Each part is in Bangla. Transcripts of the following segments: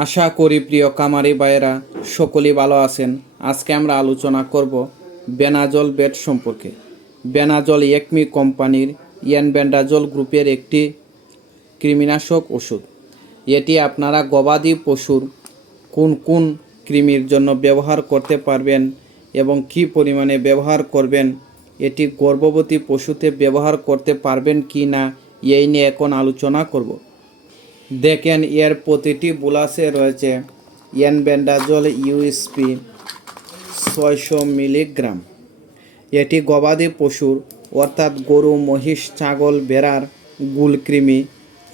আশা করি প্রিয় কামারি ভাইয়েরা, সকলেই ভালো আছেন। আজকে আমরা আলোচনা করব বেনাজল বেড সম্পর্কে। বেনাজল একমি কোম্পানির ইয়ানবেন্ডাজল গ্রুপের একটি কৃমিনাশক ওষুধ। এটি আপনারা গবাদি পশুর কোন কোন কৃমির জন্য ব্যবহার করতে পারবেন এবং কি পরিমাণে ব্যবহার করবেন, এটি গর্ভবতী পশুতে ব্যবহার করতে পারবেন কি না, এই নিয়ে এখন আলোচনা করব। দেখেন, এর প্রতিটি বুলাসে রয়েছে ইয়ানবেন্ডাজল ইউএসপি ছয়শো মিলিগ্রাম। এটি গবাদি পশুর, অর্থাৎ গরু, মহিষ, ছাগল বেড়ার গুলকৃমি,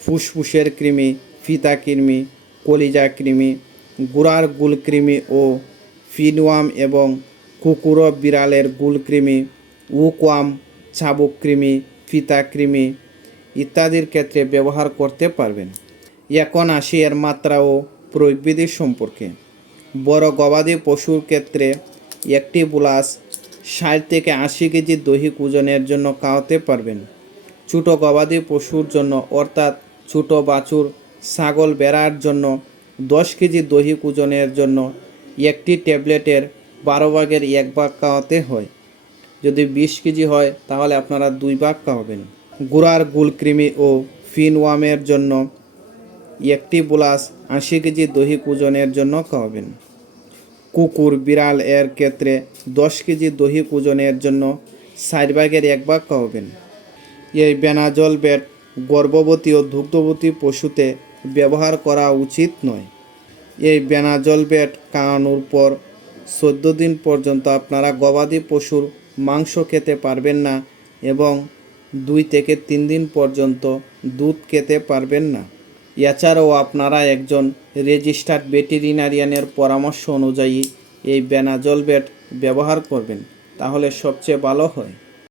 ফুসফুসের কৃমি, ফিতা কৃমি, কলিজা কৃমি, গুড়ার গুলকৃমি ও ফিনওয়াম এবং কুকুর বিড়ালের গুলকৃমি, উকওয়াম ছাবুক কৃমি, ফিতা কৃমি ইত্যাদির ক্ষেত্রে ব্যবহার করতে পারবেন। এখন আসি এর মাত্রা ও প্রয়োগবিধি সম্পর্কে। বড় গবাদি পশুর ক্ষেত্রে একটি বুলাস ষাট থেকে আশি কেজি দৈহিক ওজনের জন্য খাওয়াতে পারবেন। ছোটো গবাদি পশুর জন্য অর্থাৎ ছোটো বাছুর, ছাগল বেড়ার জন্য দশ কেজি দৈহিক ওজনের জন্য একটি ট্যাবলেটের বারো ভাগের এক ভাগ খাওয়াতে হয়। যদি বিশ কেজি হয় তাহলে আপনারা দুই ভাগ খাওয়াবেন। গুড়ার গুলকৃমি ও ফিনওয়ামের জন্য একটি বুলাস আশি কেজি দৈহিক ওজনের জন্য খাওয়াবেন। কুকুর বিড়াল এর ক্ষেত্রে দশ কেজি দৈহিক ওজনের জন্য ষাট ভাগের এক ভাগ খাওয়াবেন। এই বেনাজল বেড গর্ভবতী ও দুগ্ধবতী পশুতে ব্যবহার করা উচিত নয়। এই বেনাজল বেড খাওয়ানোর পর চোদ্দ দিন পর্যন্ত আপনারা গবাদি পশুর মাংস খেতে পারবেন না এবং দুই থেকে তিন দিন পর্যন্ত দুধ খেতে পারবেন না। এছাড়াও আপনারা একজন রেজিস্টার্ড ভেটেরিনারিয়ানের পরামর্শ অনুযায়ী এই বেনাজল বেড ব্যবহার করবেন, তাহলে সবচেয়ে ভালো হয়।